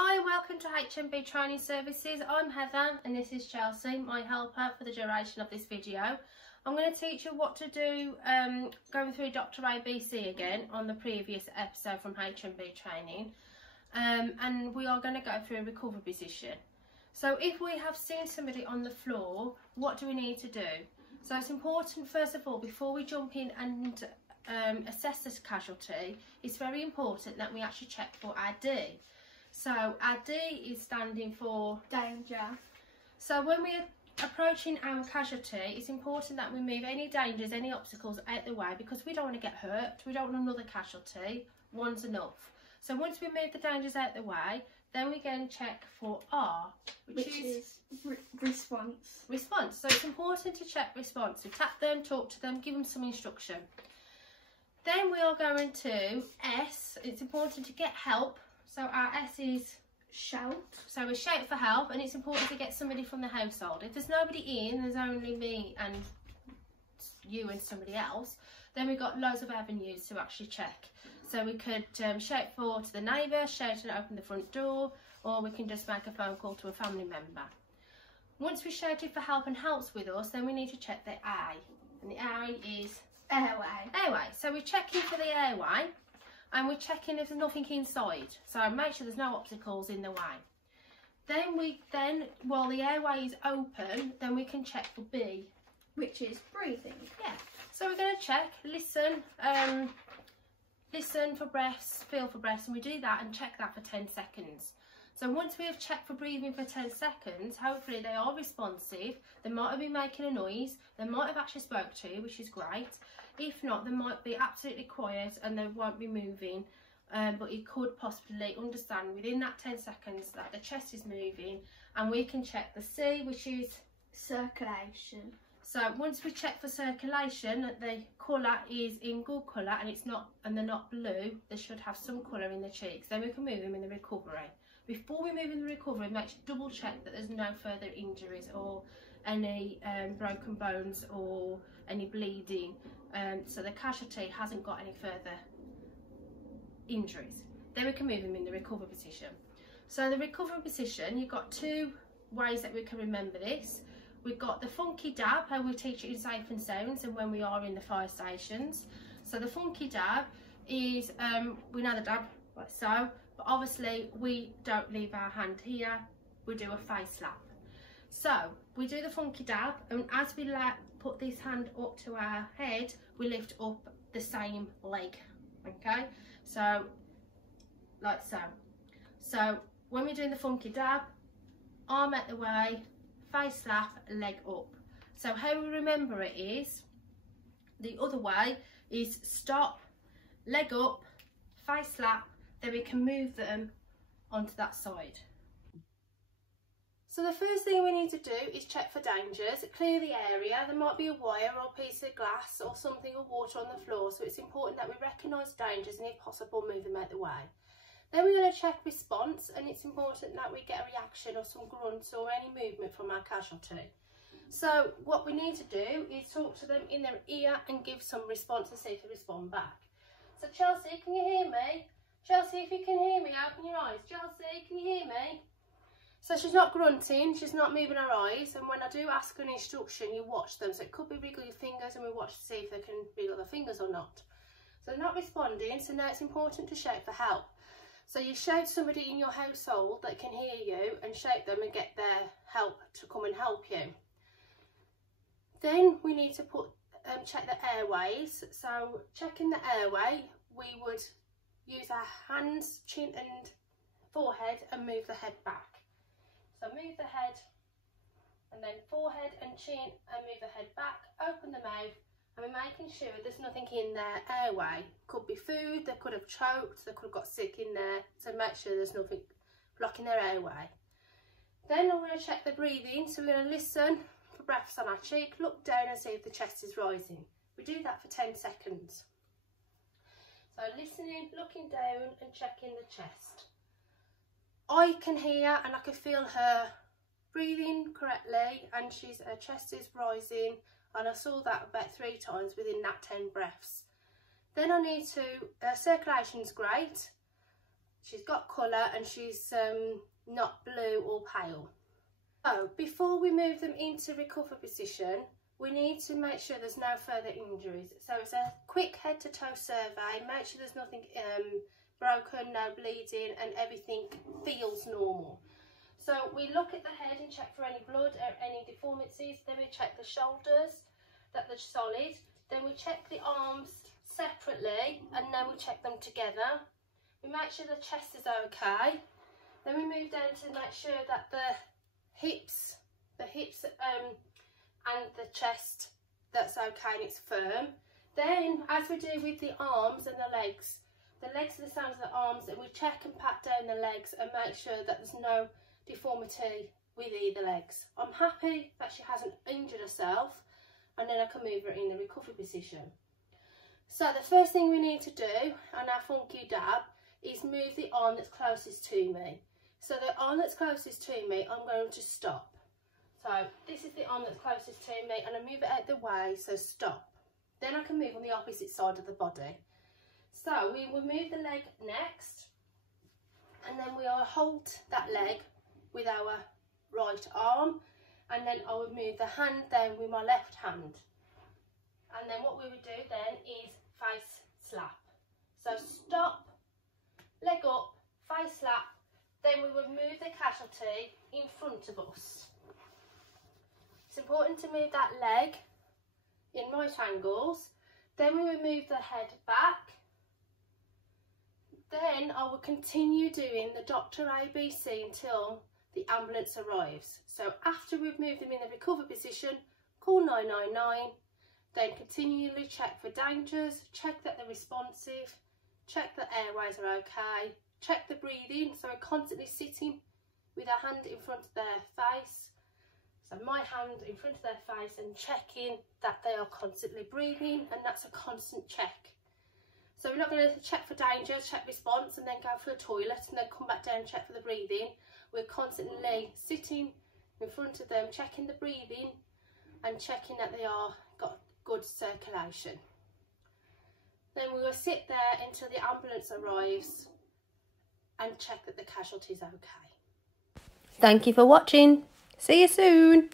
Hi, welcome to HMB Training Services. I'm Heather and this is Chelsea, my helper for the duration of this video. I'm going to teach you what to do going through Dr. ABC again on the previous episode from HMB Training. And we are going to go through a recovery position. So if we have seen somebody on the floor, what do we need to do? So it's important, first of all, before we jump in and assess this casualty, it's very important that we actually check for ID. So our D is standing for danger. So when we're approaching our casualty, it's important that we move any dangers, any obstacles out the way, because we don't want to get hurt. We don't want another casualty. One's enough. So once we move the dangers out the way, then we go and check for R, which is response. Response. So it's important to check response. So tap them, talk to them, give them some instruction. Then we are going to S. It's important to get help. So our S is shout. So we shout for help, and it's important to get somebody from the household. If there's nobody in, there's only me and you and somebody else, then we've got loads of avenues to actually check. So we could shout to the neighbour, shout and open the front door, or we can just make a phone call to a family member. Once we've shouted for help and help's with us, then we need to check the A. And the A is airway. Airway. So we're checking for the airway, and we're checking if there's nothing inside. So make sure there's no obstacles in the way. Then while the airway is open, then we can check for B, which is breathing. Yeah. So we're going to check, listen for breaths, feel for breaths, and we do that and check that for 10 seconds. So once we have checked for breathing for 10 seconds, hopefully they are responsive. They might have been making a noise. They might have actually spoke to you, which is great. If not, they might be absolutely quiet and they won't be moving. But you could possibly understand within that 10 seconds that the chest is moving, and we can check the C, which is circulation. So once we check for circulation, that the colour is in good colour and they're not blue, they should have some colour in the cheeks. Then we can move them in the recovery. Before we move in the recovery, make sure double check that there's no further injuries or any broken bones or any bleeding. So the casualty hasn't got any further injuries. Then we can move them in the recovery position. So the recovery position, you've got two ways that we can remember this. We've got the funky dab, how we teach it in safe and sounds and when we are in the fire stations. So the funky dab is, we know the dab like so, but obviously we don't leave our hand here, we do a face slap. So we do the funky dab, and as we put this hand up to our head, we lift up the same leg, okay? So, like so. So when we're doing the funky dab, arm out the way, face slap, leg up. So how we remember it is, the other way is stop, leg up, face slap, then we can move them onto that side. So the first thing we need to do is check for dangers, clear the area. There might be a wire or a piece of glass or something or water on the floor, so it's important that we recognise dangers and if possible move them out the way. Then we're going to check response, and it's important that we get a reaction or some grunts or any movement from our casualty. So what we need to do is talk to them in their ear and give some response and see if they respond back. So Chelsea, can you hear me? Chelsea, if you can hear me, open your eyes. Chelsea, can you hear me? So she's not grunting, she's not moving her eyes, and when I do ask her an instruction, you watch them. So it could be wriggle your fingers, and we watch to see if they can wriggle their fingers or not. So they're not responding, so now it's important to shout for help. So you shout somebody in your household that can hear you and shout them and get their help to come and help you. Then we need to check the airways. So checking the airway, we would use our hands, chin and forehead and move the head back. So move the head and then forehead and chin and move the head back, open the mouth, and we're making sure there's nothing in their airway. Could be food, they could have choked, they could have got sick in there, so make sure there's nothing blocking their airway. Then I'm going to check the breathing, so we're going to listen for breaths on our cheek, look down and see if the chest is rising. We do that for 10 seconds. So listening, looking down and checking the chest. I can hear and I can feel her breathing correctly, and her chest is rising, and I saw that about 3 times within that 10 breaths. Then I need to, circulation's great, She's got colour and she's not blue or pale. So before we move them into recover position, we need to make sure there's no further injuries. So it's a quick head to toe survey, make sure there's nothing broken, no bleeding, and everything feels normal. So we look at the head and check for any blood or any deformities. Then we check the shoulders, that they're solid. Then we check the arms separately, and then we check them together. We make sure the chest is okay. Then we move down to make sure that the hips and the chest, that's okay and it's firm. Then, as we do with the arms and the legs are the same as the arms, and we check and pat down the legs and make sure that there's no deformity with either legs. I'm happy that she hasn't injured herself, and then I can move her in the recovery position. So the first thing we need to do on our funky dab is move the arm that's closest to me. So the arm that's closest to me, I'm going to stop. So this is the arm that's closest to me, and I move it out the way, so stop. Then I can move on the opposite side of the body. So we will move the leg next, and then we'll hold that leg with our right arm, and then I would move the hand down with my left hand. And then what we would do then is face slap. So stop, leg up, face slap, then we would move the casualty in front of us. It's important to move that leg in right angles. Then we would move the head back. Then I will continue doing the Dr. ABC until the ambulance arrives. So after we've moved them in the recover position, call 999, then continually check for dangers, check that they're responsive, check that airways are okay, check the breathing, so we're constantly sitting with our hand in front of their face. So my hand in front of their face and checking that they are constantly breathing, and that's a constant check. So we're not going to check for danger, check response, and then go for the toilet and then come back down and check for the breathing. We're constantly sitting in front of them, checking the breathing and checking that they are got good circulation. Then we will sit there until the ambulance arrives and check that the casualty is okay. Thank you for watching. See you soon.